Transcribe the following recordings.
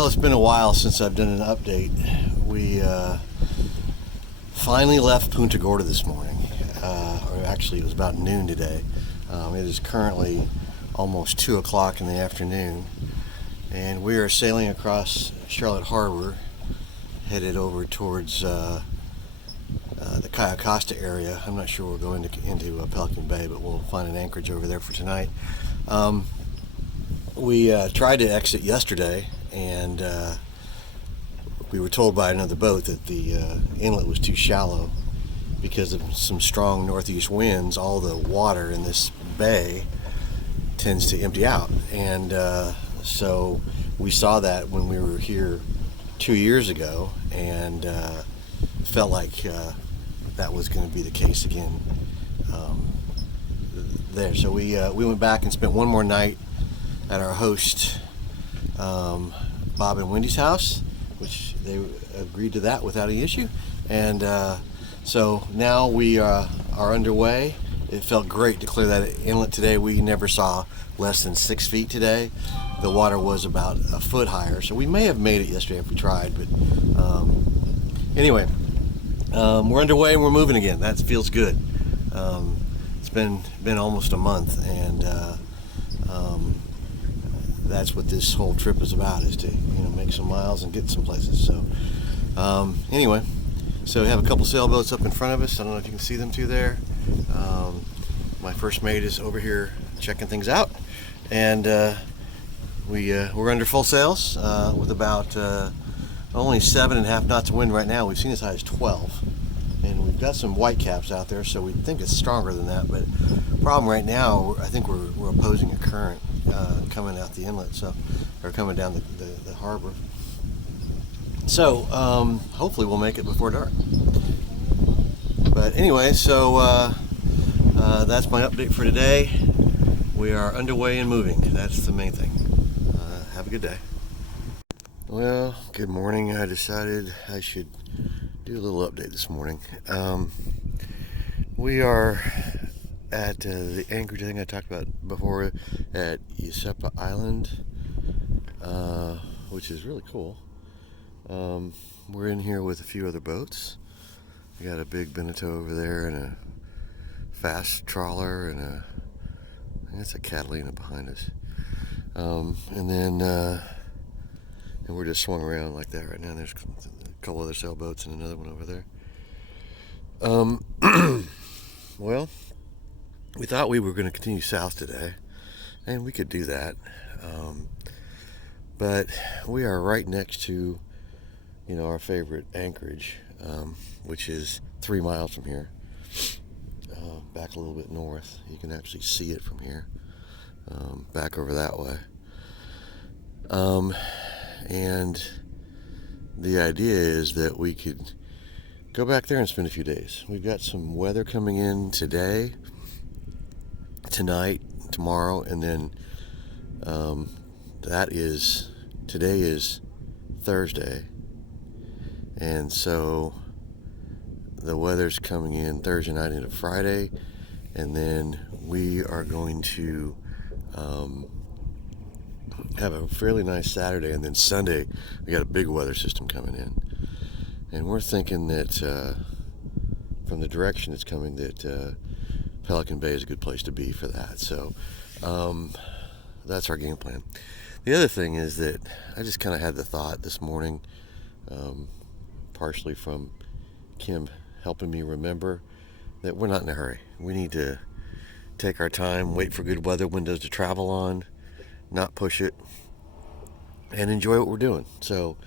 Well, it's been a while since I've done an update. We finally left Punta Gorda this morning, or actually it was about noon today. It is currently almost 2 o'clock in the afternoon, and we are sailing across Charlotte Harbor, headed over towards the Cayo Costa area. I'm not sure we'll go into Pelican Bay, but we'll find an anchorage over there for tonight. We tried to exit yesterday, and we were told by another boat that the inlet was too shallow because of some strong northeast winds. All the water in this bay tends to empty out, and so we saw that when we were here 2 years ago, and felt like that was going to be the case again there. So we went back and spent one more night at our host Bob and Wendy's house, which they agreed to that without any issue. And so now we are underway. It felt great to clear that inlet today. We never saw less than 6 feet today. The water was about a foot higher, so we may have made it yesterday if we tried. But anyway, we're underway and we're moving again. That feels good. It's been almost a month, and that's what this whole trip is about, is to make some miles and get some places. So anyway, so we have a couple sailboats up in front of us. I don't know if you can see them two there. My first mate is over here checking things out, and we're under full sails with about only 7.5 knots of wind right now. We've seen as high as 12, and we've got some white caps out there, so we think it's stronger than that. But problem right now, I think we're opposing a current coming out the inlet, so or coming down the harbor. So hopefully we'll make it before dark. But anyway, so that's my update for today. We are underway and moving. That's the main thing. Have a good day. Well, good morning. I decided I should do a little update this morning. We are at the anchorage I think I talked about before at Yusepa Island, which is really cool. We're in here with a few other boats. We got a big Beneteau over there and a fast trawler and I think that's a Catalina behind us. And then and we're just swung around like that right now. There's a couple other sailboats and another one over there. Well, we thought we were going to continue south today, and we could do that. But we are right next to, our favorite anchorage, which is 3 miles from here. Back a little bit north. You can actually see it from here. Back over that way. And the idea is that we could go back there and spend a few days. We've got some weather coming in today, tonight, tomorrow, and then today is Thursday, and so the weather's coming in Thursday night into Friday, and then we are going to have a fairly nice Saturday, and then Sunday we got a big weather system coming in, and we're thinking that from the direction it's coming that Pelican Bay is a good place to be for that. So that's our game plan. The other thing is that I just kind of had the thought this morning, partially from Kim helping me remember that we're not in a hurry. We need to take our time, wait for good weather windows to travel on, not push it, and enjoy what we're doing. So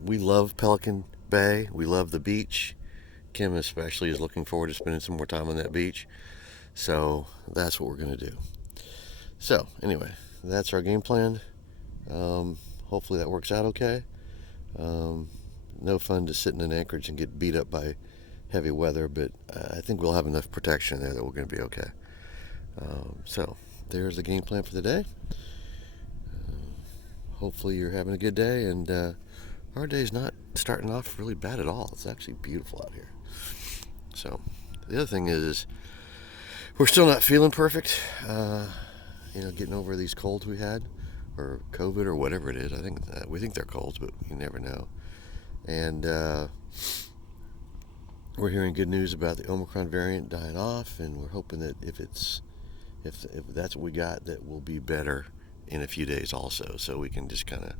we love Pelican Bay. We love the beach. Kim especially is looking forward to spending some more time on that beach. So that's what we're going to do. So anyway, that's our game plan. Hopefully that works out okay. No fun to sit in an anchorage and get beat up by heavy weather, but I think we'll have enough protection there that we're going to be okay. So there's the game plan for the day. Hopefully you're having a good day, and our day's not starting off really bad at all. It's actually beautiful out here. So the other thing is we're still not feeling perfect. Getting over these colds we had. or COVID or whatever it is. I think we think they're colds, but you never know. And we're hearing good news about the Omicron variant dying off, and we're hoping that if that's what we got, that we'll be better in a few days also, so we can just kind of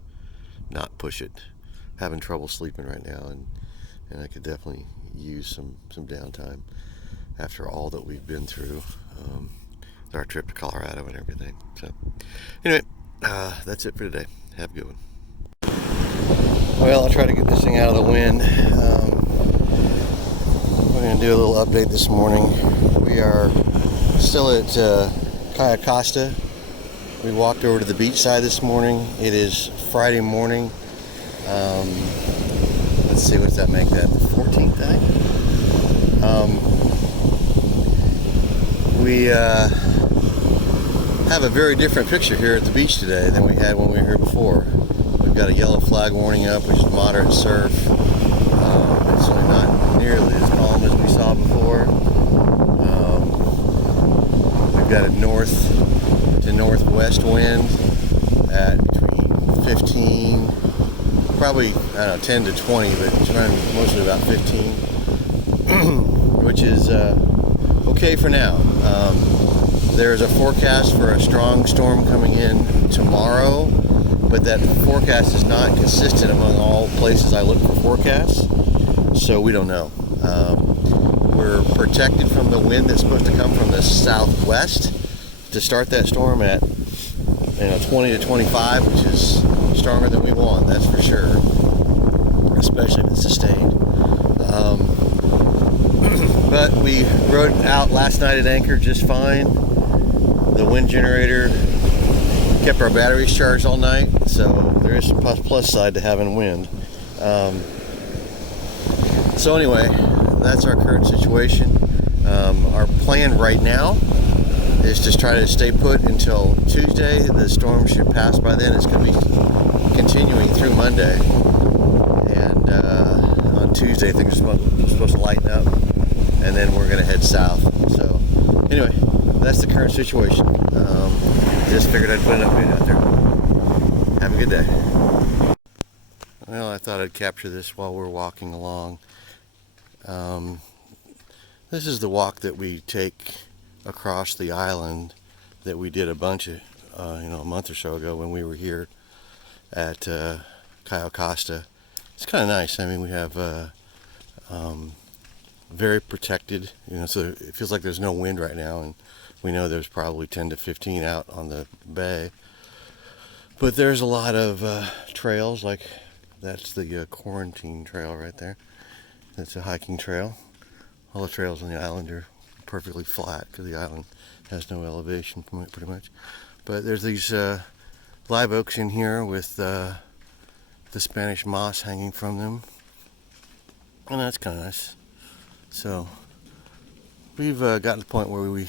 not push it. Having trouble sleeping right now, and I could definitely use some downtime after all that we've been through, our trip to Colorado and everything. So anyway, that's it for today. Have a good one. Well, I'll try to get this thing out of the wind. We're going to do a little update this morning. We are still at Cayo Costa. We walked over to the beach side this morning. It is Friday morning. Let's see, what does that make that? The 14th, I think. We have a very different picture here at the beach today than we had when we were here before. We've got a yellow flag warning up, which is moderate surf. It's really not nearly as calm as we saw before. We've got a north to northwest wind at between 15, probably, I don't know, 10 to 20, but it's running mostly about 15, which is okay for now. There's a forecast for a strong storm coming in tomorrow, but that forecast is not consistent among all places I look for forecasts, so we don't know. We're protected from the wind that's supposed to come from the southwest to start that storm at 20 to 25, which is stronger than we want, that's for sure, especially if it's sustained. But we rode out last night at anchor just fine. The wind generator kept our batteries charged all night, so there is some plus side to having wind. So anyway, that's our current situation. Our plan right now is to try to stay put until Tuesday. The storm should pass by then. It's going to be continuing through Monday, and on Tuesday things are supposed to lighten up, and then we're going to head south. So anyway, that's the current situation. Just figured I'd put an update out there. Have a good day. Well, I thought I'd capture this while we're walking along. This is the walk that we take across the island that we did a bunch of, a month or so ago when we were here at Cayo Costa. It's kind of nice. I mean, we have very protected, so it feels like there's no wind right now, and we know there's probably 10 to 15 out on the bay. But there's a lot of trails, like that's the quarantine trail right there. That's a hiking trail. All the trails on the island are perfectly flat because the island has no elevation pretty much. But there's these live oaks in here with the Spanish moss hanging from them, and that's kind of nice. So we've gotten to the point where we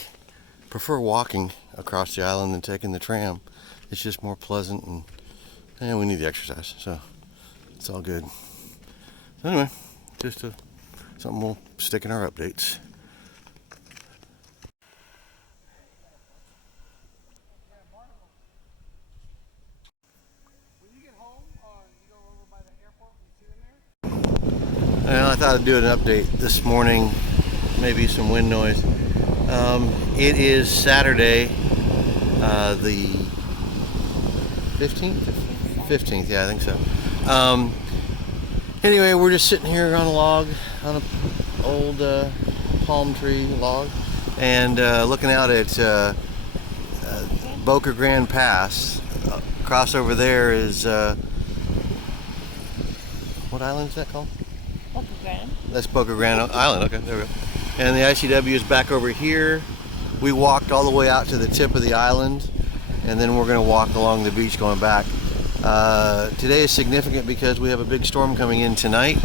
prefer walking across the island than taking the tram. It's just more pleasant, and we need the exercise, so it's all good. So anyway, just something we'll stick in our updates. Well, I thought I'd do an update this morning, maybe some wind noise. It is Saturday, the 15th? 15th, yeah, I think so. Anyway, we're just sitting here on a log, on an old palm tree log, and looking out at Boca Grande Pass. Across over there is, what island is that called? Boca Grande. That's Boca Grande Island, okay, there we go. And the ICW is back over here. We walked all the way out to the tip of the island, and then we're going to walk along the beach going back. Today is significant because we have a big storm coming in tonight.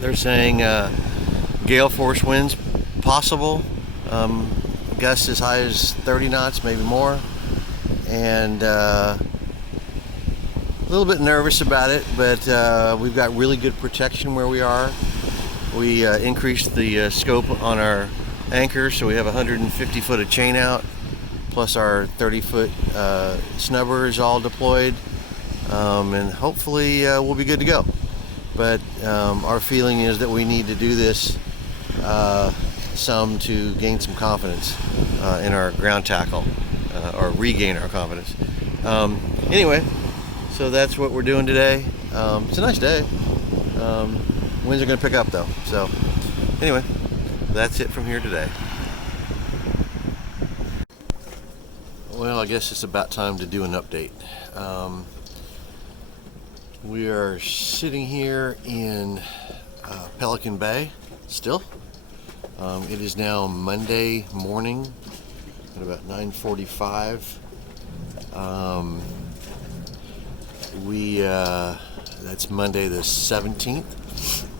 They're saying gale force winds possible, gusts as high as 30 knots, maybe more. And a little bit nervous about it, but we've got really good protection where we are. We increased the scope on our anchor, so we have 150 foot of chain out, plus our 30-foot snubber is all deployed, and hopefully we'll be good to go. But our feeling is that we need to do this some to gain some confidence in our ground tackle, or regain our confidence. Anyway, so that's what we're doing today. It's a nice day. Winds are going to pick up though. So anyway, that's it from here today. Well, I guess it's about time to do an update. We are sitting here in Pelican Bay still. It is now Monday morning at about 9:45. That's Monday the 17th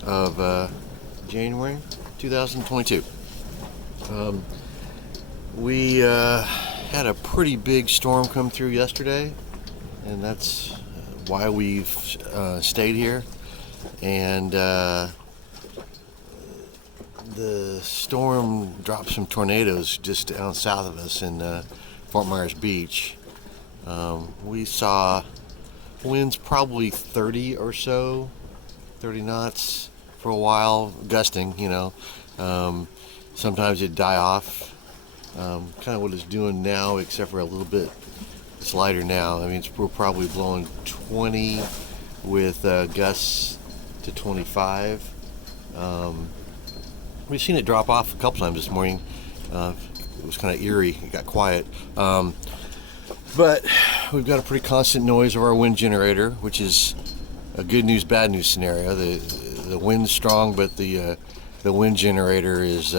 of January 2022. We had a pretty big storm come through yesterday, and that's why we've stayed here. And the storm dropped some tornadoes just down south of us in Fort Myers Beach. We saw winds probably 30 or so, 30 knots for a while, gusting, you know. Sometimes it'd die off. Kind of what it's doing now, except for a little bit, it's lighter now. I mean, we're probably blowing 20 with gusts to 25. We've seen it drop off a couple times this morning. It was kind of eerie. It got quiet. But we've got a pretty constant noise of our wind generator, which is a good news, bad news scenario. The wind's strong, but the wind generator is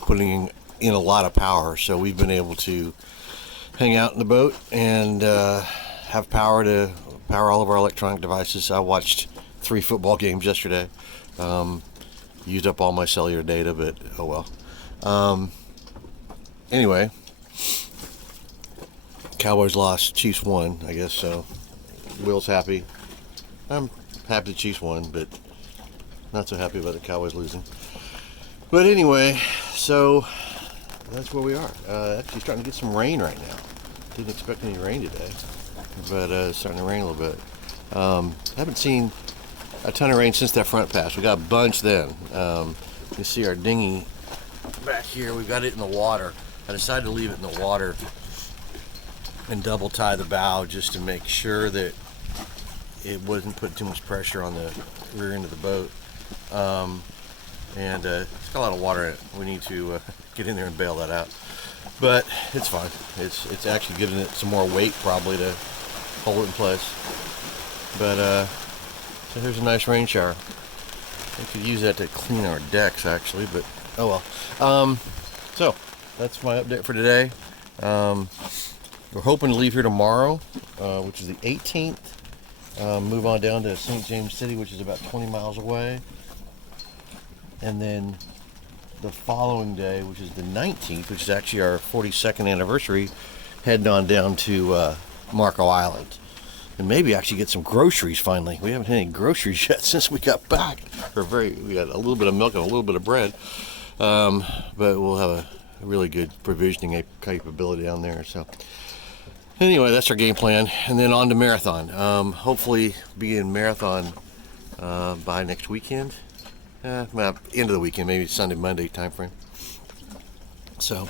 putting in a lot of power. So we've been able to hang out in the boat and have power to power all of our electronic devices. I watched 3 football games yesterday. Used up all my cellular data, but oh well. Anyway, Cowboys lost, Chiefs won, I guess so. Will's happy. I'm happy the Chiefs won, but not so happy about the Cowboys losing. But anyway, so that's where we are. Actually starting to get some rain right now. Didn't expect any rain today, but it's starting to rain a little bit. Haven't seen a ton of rain since that front pass. We got a bunch then. You can see our dinghy back here. We got it in the water. I decided to leave it in the water and double tie the bow just to make sure that it wasn't putting too much pressure on the rear end of the boat. And it's got a lot of water in it. We need to get in there and bail that out. But it's fine. It's actually giving it some more weight probably to hold it in place. But so here's a nice rain shower. We could use that to clean our decks actually, but oh well. So that's my update for today. We're hoping to leave here tomorrow, which is the 18th. Move on down to St. James City, which is about 20 miles away. And then the following day, which is the 19th, which is actually our 42nd anniversary, heading on down to Marco Island. And maybe actually get some groceries finally. We haven't had any groceries yet since we got back. We got a little bit of milk and a little bit of bread. But we'll have a really good provisioning capability down there. So anyway, that's our game plan. And then on to Marathon. Hopefully be in Marathon by next weekend. End of the weekend, maybe Sunday, Monday time frame. So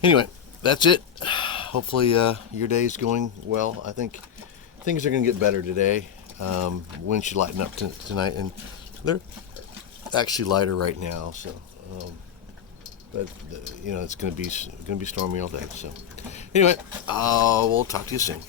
anyway, that's it. Hopefully your day's going well. I think things are going to get better today. Wind should lighten up tonight, and they're actually lighter right now. So, but it's going to be stormy all day. So, anyway, we'll talk to you soon.